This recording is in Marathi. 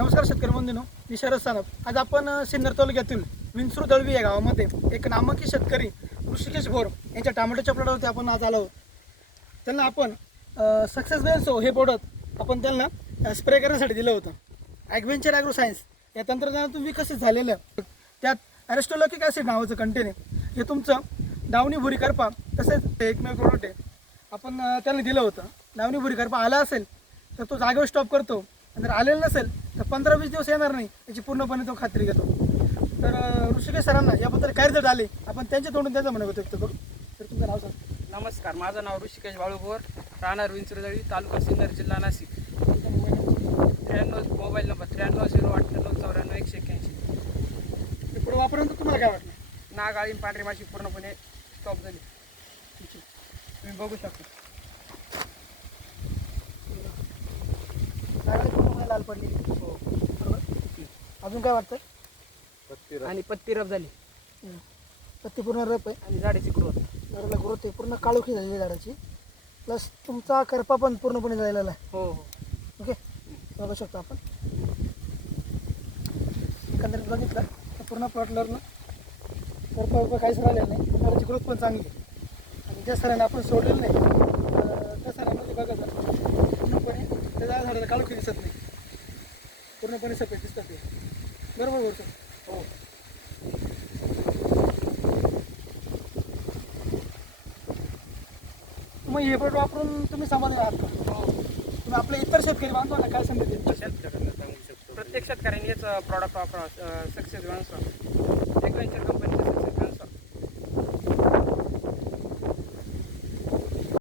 नमस्कार शेतकरी बंधूनो मी शरद सानप. आज आपण सिन्नर तालुक्यातील विंसरू दळवी या गावामध्ये एक नामांकित शेतकरी ऋषिकेश भोर यांच्या टोमॅटोच्या प्लॉटवरती आपण आज आलो आहोत. त्यांना आपण सक्सेस बेन्सो हे प्रोडक्ट आपण त्यांना स्प्रे करण्यासाठी दिलं होतं. ॲडव्हेंचर ॲग्रो सायन्स या तंत्रज्ञानातून विकसित झालेलं त्यात ॲरेस्टोलॉकिक ॲसिड नावाचं कंटेन हे तुमचं डावणी भुरी करपा तसेच ते एकमेव प्रोडक्ट आहे. आपण त्यांना दिलं होतं. डावणी भुरी करपा आला असेल तर तो जागेवर स्टॉप करतो. आणि जर आलेला नसेल तर पंधरा वीस दिवस येणार नाही याची पूर्णपणे तो खात्री घेतो. तर ऋषिकेश सरांना याबद्दल काय रिझल्ट आले आपण त्यांच्या तोंडून त्यांचं म्हणत व्यक्त करू. तर तुमचं नाव सांग. नमस्कार माझं नाव ऋषिकेश बाळूभोर राहणार विंचुरदळी तालुका सिन्नर जिल्हा नाशिक. त्र्याण्णव मोबाईल नंबर त्र्याण्णव झिरो अठ्ठ्याण्णव चौऱ्याण्णव एकशे एक्क्याऐंशी. ते पुढे वापरल्यानंतर तुम्हाला काय वाटलं? नाग आळी पांढरी माशी पूर्णपणे स्टॉप झाली. तुम्ही बघू शकता. पडली हो. बरोबर? अजून काय वाटतं आणि पत्ती रब झाली. पत्ती पूर्ण रप आहे. आणि झाडाची ग्रोथ झाडाला ग्रोथ आहे. पूर्ण काळोखी झालेली आहे झाडाची. प्लस तुमचा करपा पण पूर्णपणे झालेला आहे. हो हो. ओके? बघू शकतो आपण. एकंदरीत बघितलं तर पूर्ण प्लॉटवर ना करपा वरपा काहीच राहिलेलं नाही. झाडाची ग्रोथ पण चांगली आहे. आणि ज्या सरांना आपण सोडलेलं नाही अं, त्या सरांमध्ये बघा जर पूर्णपणे त्या झाडा- झाडाला काळोखी दिसत नाही पूर्णपणे सफेद दिसतात ते बरोबर बरोबर. हो. मग हे प्लॉट वापरून तुम्ही समाधानी आहात का तुम्ही आपल्या इतर शेतकरी बांधवांना काय संदेश देता? प्रत्येक शेतकऱ्यांनी हेच प्रॉडक्ट वापरावं सक्सेस ॲग्वेंचर कंपनीचं